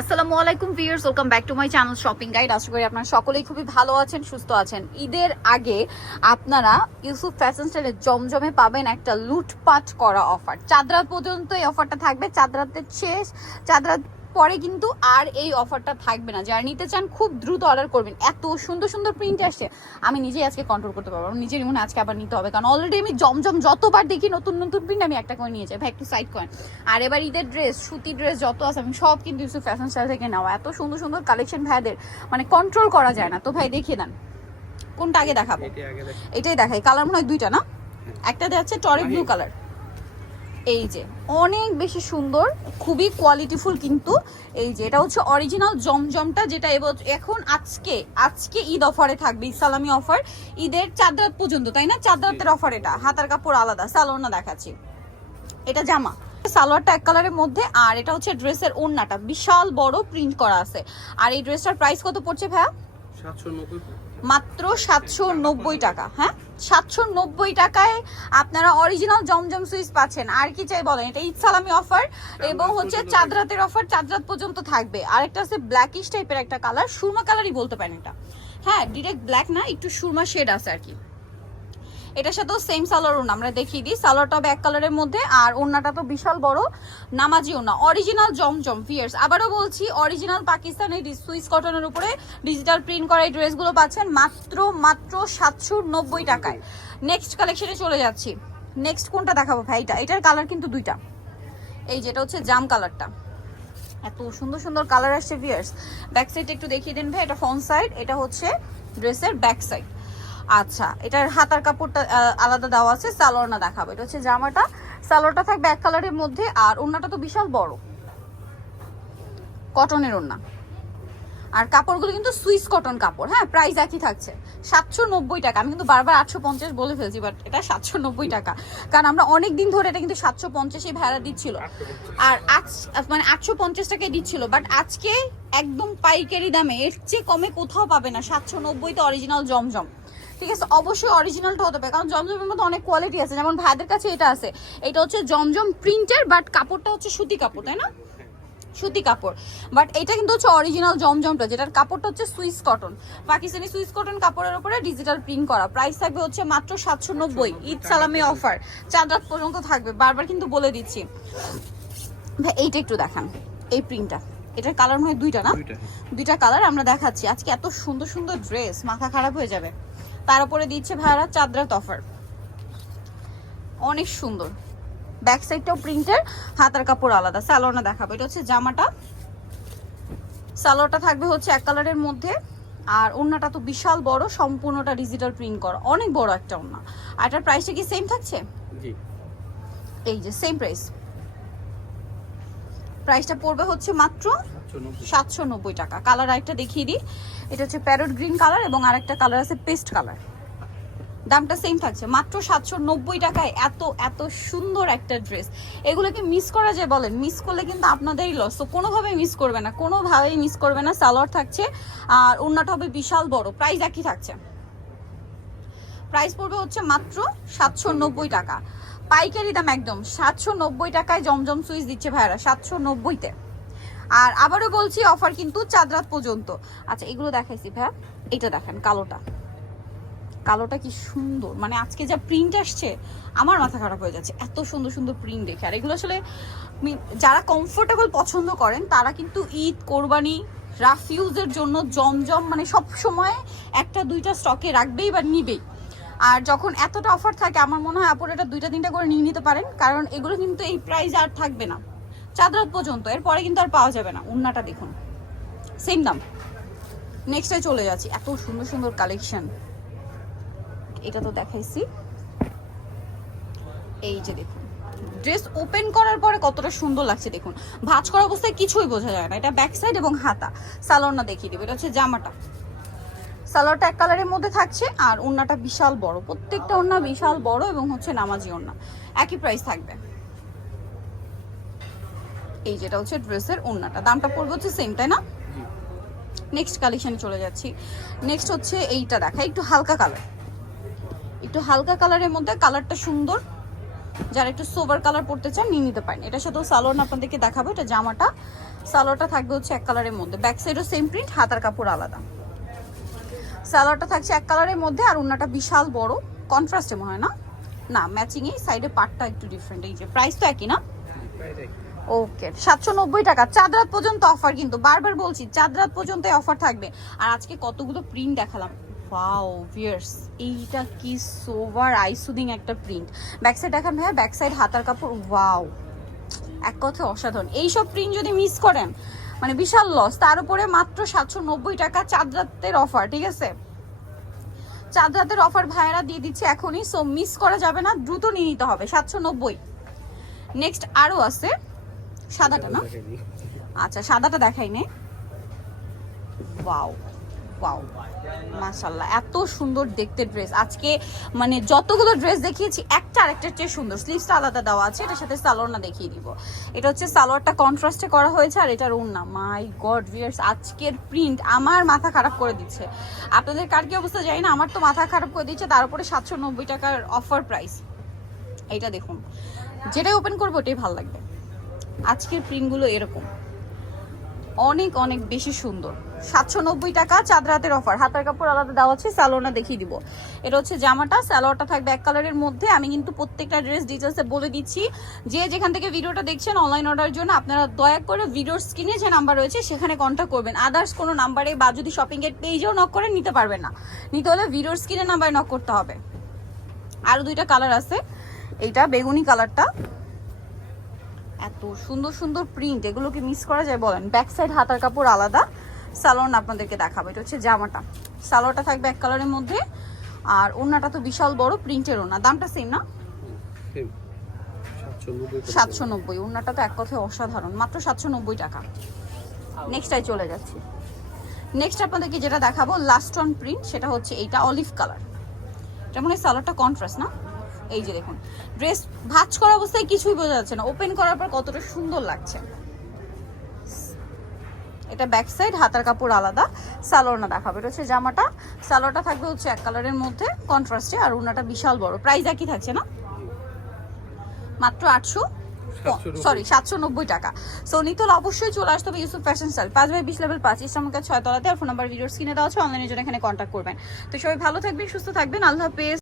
আসসালামু আলাইকুম viewers, welcome back to my channel shopping guide. আশা করি আপনারা সকলেই খুবই ভালো আছেন, সুস্থ আছেন। ঈদের আগে আপনারা ইউসুফ ফ্যাশন স্টাইলে জমজমে পাবেন একটা লুটপাট করা অফার। চাঁদ রাত পর্যন্ত এই অফারটা থাকবে, চাঁদ রাতের শেষ, চাঁদ রাত পরে কিন্তু আর এই অফারটা থাকবে না। যারা নিতে চান খুব দ্রুত অর্ডার করবেন। এত সুন্দর সুন্দর প্রিন্ট আসছে, আমি নিজেই আজকে কন্ট্রোল করতে পারবো, নিজেরই মনে আজকে আবার নিতে হবে, কারণ অলরেডি আমি জমজম যতবার দেখি নতুন নতুন প্রিন্ট আমি একটা করে নিয়ে যাই। ভাই একটু সাইড করেন। আর এবার ঈদের ড্রেস, সুতি ড্রেস যত আছে আমি সব কিন্তু ইউসুফ ফ্যাশন স্টাইল থেকে নেওয়া। এত সুন্দর সুন্দর কালেকশন ভাইদের, মানে কন্ট্রোল করা যায় না। তো ভাই দেখিয়ে দেন কোনটা আগে দেখাবো। এটাই দেখাই। কালার মনে হয় দুইটা না, একটা যাচ্ছে টরি ব্লু কালার। এই যে অনেক বেশি সুন্দর, খুবই কোয়ালিটিফুল কিন্তু। এই যে এটা হচ্ছে অরিজিনাল জমজমটা, যেটা এখন আজকে ঈদ অফারে থাকবে, ঈদ সালামি অফার, ঈদের চাঁদ রাত পর্যন্ত, তাই না? চাঁদ রাতের অফার। এটা হাতার কাপড় আলাদা, সালোয়ার না দেখাচ্ছি। এটা জামা, সালোয়ারটা এক কালারের মধ্যে, আর এটা হচ্ছে ড্রেসের ওড়নাটা বিশাল বড় প্রিন্ট করা আছে। আর এই ড্রেসটার প্রাইস কত পড়ছে ভাইয়া? 790, মাত্র 790 টাকা। হ্যাঁ, 790 টাকায় আপনারা অরিজিনাল জমজম সুইচ পাচ্ছেন। আর কি চাই বলেন? এটা ঈদ সালামি অফার এবং হচ্ছে চাঁদ রাতের অফার, চাঁদ রাত পর্যন্ত থাকবে। আর একটা আছে ব্ল্যাকিশ টাইপের একটা কালার, সুরমা কালারই বলতে পারেন এটা। হ্যাঁ, ডিরেক্ট ব্ল্যাক না, একটু সুরমা শেড আছে আর কি। এটার সাথেও সেম সালোয়ার ওড়না আমরা দেখিয়ে দিই। সালোয়ারটা হবে এক কালারের মধ্যে, আর ওড়নাটা তো বিশাল বড় নামাজি ওড়না, অরিজিনাল জমজম ভিয়ার্স। আবারও বলছি, অরিজিনাল পাকিস্তানি সুইস কটনের উপরে ডিজিটাল প্রিন্ট করা এই ড্রেসগুলো পাচ্ছেন মাত্র 790 টাকায়। নেক্সট কালেকশনে চলে যাচ্ছি। নেক্সট কোনটা দেখাবো ভাই? এটার কালার কিন্তু দুইটা। এই যেটা হচ্ছে জাম কালারটা, এত সুন্দর সুন্দর কালার আসছে ভিয়ার্স। ব্যাক সাইড একটু দেখিয়ে দিন ভাই। এটা ফ্রন্ট সাইড, এটা হচ্ছে ড্রেসের ব্যাক সাইড। আচ্ছা, এটার হাতার কাপড়টা আলাদা দেওয়া আছে। সালোয়ার না দেখাবো। এটা হচ্ছে জামাটা, সালোয়ারটা থাকবে এক কালারের মধ্যে, আর ওড়নাটা তো বিশাল বড় কটনের ওড়না। আর কাপড়গুলো কিন্তু সুইস কটন কাপড়। হ্যাঁ, প্রাইস একই থাকছে 790 টাকা। আমি কিন্তু বারবার 850 বলে ফেলছি, বাট এটা 790 টাকা, কারণ আমরা অনেক দিন ধরে এটা কিন্তু 750 ভাড়া দিচ্ছিল, আর মানে 850 টাকায় দিচ্ছিল। বাট আজকে একদম পাইকারি দামে, এর চেয়ে কমে কোথাও পাবে না। 790 তে অরিজিনাল জমজম। ঠিক আছে, অবশ্যই অরিজিনালটা হতে পারে, কারণ জমজমের মধ্যে অনেক কোয়ালিটি আছে। যেমন ভাইদের কাছে এটা আছে, এটা হচ্ছে জমজম প্রিন্টের, বাট কাপড়টা হচ্ছে সুতি কাপড়, তাই না? সুতি কাপড়। বাট এটা কিন্তু হচ্ছে অরিজিনাল জমজমটা, যেটার কাপড়টা হচ্ছে Swiss cotton, Pakistani Swiss cotton কাপড়ের উপরে ডিজিটাল প্রিন্ট করা। প্রাইস থাকবে হচ্ছে মাত্র 790। ঈদ সালামি অফার, চাঁদ রাত পর্যন্ত থাকবে, বারবার কিন্তু বলে দিচ্ছি ভাই। এইটা একটু দেখান, এই প্রিন্টটা। এটার কালার মনে হয় দুইটা না, দুইটা কালার আমরা দেখাচ্ছি। আজকে এত সুন্দর সুন্দর ড্রেস, মাথা খারাপ হয়ে যাবে। তার উপরে দিচ্ছে ভাইরা চাঁদ রাত অফার, অনেক সুন্দর। ব্যাক সাইডটাও প্রিন্টের, হাতার কাপড় আলাদা। সালোয়ারটা দেখাবো। এটা হচ্ছে জামাটা, সালোয়ারটা থাকবে হচ্ছে এক কালারের মধ্যে, আর ওড়নাটা তো বিশাল বড়, সম্পূর্ণটা ডিজিটাল প্রিন্ট করা, অনেক বড় একটা ওড়না। আর এটার প্রাইসটা কি সেম থাকছে? জি, এই যে সেম প্রাইস। প্রাইসটা পড়বে হচ্ছে মাত্র 790 টাকা। কালার আরেকটা দেখিয়ে দিই। এটা হচ্ছে প্যারট গ্রিন কালার, এবং আরেকটা কালার আছে পেস্ট কালার। দামটা সেম থাকছে মাত্র 790 টাকায়। এত এত সুন্দর একটা ড্রেস, এগুলোকে মিস করা যায় বলেন? মিস করলে কিন্তু আপনাদেরই লস। তো কোনোভাবেই মিস করবে না, কোনোভাবেই মিস করবে না। সালোয়ার থাকছে, আর ওড়নাটা হবে বিশাল বড়। প্রাইস একই থাকছে, প্রাইস পড়বে হচ্ছে মাত্র 790 টাকা। পাইকারি দাম একদম 790 টাকায় জমজম সুইচ দিচ্ছে ভাইরা, 790-তে। আর আবারও বলছি, অফার কিন্তু চাঁদ রাত পর্যন্ত। আচ্ছা, এগুলো দেখাইছি ভাইয়া, এটা দেখেন কালোটা, কালোটা কি সুন্দর, মানে আজকে যা প্রিন্ট আসছে আমার মাথা খারাপ হয়ে যাচ্ছে, এত সুন্দর সুন্দর প্রিন্ট দেখে। আর এগুলো আসলে যারা কমফোর্টেবল পছন্দ করেন তারা কিন্তু ঈদ, কোরবানি, রাফ ইউজের জন্য জমজম মানে সব সময় একটা দুইটা স্টকে রাখবেই বা নিবেই। আর যখন এতটা অফার থাকে, আমার মনে হয় আপনারা এটা দুইটা তিনটা করে নিয়ে নিতে পারেন, কারণ এগুলো কিন্তু এই প্রাইস আর থাকবে না চাঁদ রাত পর্যন্ত, এরপরে কিন্তু আর পাওয়া যাবে না। ওড়নাটা দেখুন, সেম দাম। নেক্সটে চলে যাচ্ছি, এত সুন্দর সুন্দর কালেকশন। এটা তো দেখাইছি। এই যে দেখুন, ড্রেস ওপেন করার পরে কতটা সুন্দর লাগছে দেখুন। ভাঁজ করা অবস্থায় কিছুই বোঝা যায় না। এটা ব্যাক সাইড এবং হাতা। সালোয়ারটা দেখিয়ে দেবো। এটা হচ্ছে জামাটা, সালোয়ারটা এক কালারের মধ্যে থাকছে, আর ওড়নাটা বিশাল বড়, প্রত্যেকটা ওড়না বিশাল বড়, এবং হচ্ছে নামাজি ওড়না। একই প্রাইস থাকবে। এই যেটা হচ্ছে ড্রেসের ওড়নাটা, দামটা পড়বে হচ্ছে সেম, তাই না? নেক্সট কালেকশনে চলে যাচ্ছি। নেক্সট হচ্ছে এইটা দেখা, একটু হালকা কালার, একটু হালকা কালারের মধ্যে। কালারটা সুন্দর, যারা একটু সোভার কালার পড়তে চান নিয়ে নিতে পারেন। এটার সাথেও সালোয়ার আপনাদেরকে দেখাবো। এটা জামাটা, সালোয়ারটা থাকবে হচ্ছে এক কালারের মধ্যে, ব্যাক সাইডও সেম প্রিন্ট, হাতার কাপড় আলাদা। সালোয়ারটা থাকছে এক কালারের মধ্যে আর ওন্নাটা বিশাল বড়, কন্ট্রাস্টে মনে হয় না, না ম্যাচিং এই সাইডে পার্টটা একটু ডিফারেন্ট। এই যে প্রাইস তো একই না? ওকে 790 টাকা। চাঁদ রাত পর্যন্ত অফার, কিন্তু বারবার বলছি চাঁদ রাত পর্যন্ত অফার থাকবে। আর আজকে কতগুলো প্রিন্ট দেখালাম, ওয়াও ভিউয়ার্স, এইটা কি সোভার আইসুদিং একটা প্রিন্ট। ব্যাক সাইড দেখান ভাইয়া, ব্যাক সাইড হাতার কাপড়, ওয়াও এক কথায় অসাধারণ। এইসব প্রিন্ট যদি মিস করেন মানে বিশাল লস। তার উপরে মাত্র 790 টাকা চাঁদ রাতের অফার, ঠিক আছে? চাঁদ রাতের অফার ভাইয়ারা দিয়ে দিচ্ছে এখনই, সো মিস করা যাবে না, দ্রুত নিয়ে নিতে হবে। 790। নেক্সট আরও আছে সাদাটা না, আচ্ছা সাদাটা দেখাই নে। ওয়াও ওয়াও মাশাআল্লাহ, এত সুন্দর দেখতে ড্রেস। আজকে মানে যতগুলো ড্রেস দেখিয়েছি একটা আরেকটার চেয়ে সুন্দর। স্লিভসটা আলাদা দেওয়া আছে, এটার সাথে সালোয়ারটা দেখিয়ে দিব। এটা হচ্ছে সালোয়ারটা কন্ট্রাস্টে করা হয়েছে আর এটার ওড়না। মাই গড ভিউয়ার্স, আজকের প্রিন্ট আমার মাথা খারাপ করে দিচ্ছে। আপনাদের কার কি অবস্থা জানি না, আমার তো মাথা খারাপ করে দিচ্ছে। তার উপরে 790 টাকার অফার প্রাইস। এইটা দেখুন, যেটাই ওপেন করবো ওটাই ভালো লাগবে। আজকের প্রিন্টগুলো এরকম অনেক অনেক বেশি সুন্দর। 790 টাকা চাঁদ রাতের অফার, হাতার কাপড় আলাদা দেওয়া আছে, সালোয়ারটা দেখিয়ে দিব। এটা হচ্ছে জামাটা, সালোয়ারটা থাকবে এক কালারের মধ্যে। আমি কিন্তু প্রত্যেকটা ড্রেস ডিটেলসে বলে দিচ্ছি। যে যেখান থেকে ভিডিওটা দেখছেন অনলাইন অর্ডারের জন্য আপনারা দয়া করে ভিডিওর স্ক্রিনে যে নাম্বার রয়েছে সেখানে কন্ট্যাক্ট করবেন। আদার্স কোনো নাম্বারে বা যদি শপিং এর পেজেও নক করেন নিতে পারবেন না, নিতে হলে ভিডিওর স্ক্রিনে নাম্বারে নক করতে হবে। আরও দুইটা কালার আছে, এইটা বেগুনি কালারটা, এত সুন্দর সুন্দর প্রিন্ট, এগুলো কি মিস করা যায় বলেন? ব্যাক সাইড হাতার কাপড় আলাদা, সালোয়ার আপনাদেরকে দেখাবো। এটা হচ্ছে জামাটা, সালোয়ারটা থাকবে এক কালারের মধ্যে আর ওড়নাটা তো বিশাল বড় প্রিন্টের ওড়না। দামটা সেম না? 790। ওড়নাটা তো এক কথায় অসাধারণ, মাত্র 790 টাকা। নেক্সটটাই চলে যাচ্ছি। নেক্সট আপনাদেরকে যেটা দেখাবো লাস্ট অন প্রিন্ট, সেটা হচ্ছে এইটা অলিভ কালার। এটা মনে হয় সালোয়ারটা কন্ট্রাস্ট না? এই যে দেখুন, ড্রেস ভাঁজ করা অবস্থায় কিছুই বোঝা যাচ্ছে না, ওপেন করার পর কতটা সুন্দর লাগছে। এটা ব্যাক সাইড, হাতার কাপড় আলাদা, সালোয়ারটা দেখাবে। এটা হচ্ছে জামাটা, সালোয়ারটা থাকবে হচ্ছে এক কালারের মধ্যে কন্ট্রাস্টে আর ওড়নাটা বিশাল বড়। প্রাইস একই থাকছে না? মাত্র 790 টাকা। সো নিতল অবশ্যই চলে আসতে হবে ইউসুফ ফ্যাশন স্টাইল, 5/20 লেভেল 5 ইসলামকা 6 তলাতে। আর ফোন নাম্বার ভিডিওর স্ক্রিনে দেওয়া আছে, অনলাইনের জন্য এখানে কন্ট্যাক্ট করবেন। তো সবাই ভালো থাকবেন, সুস্থ থাকবেন, আল্লাহ হাফেজ।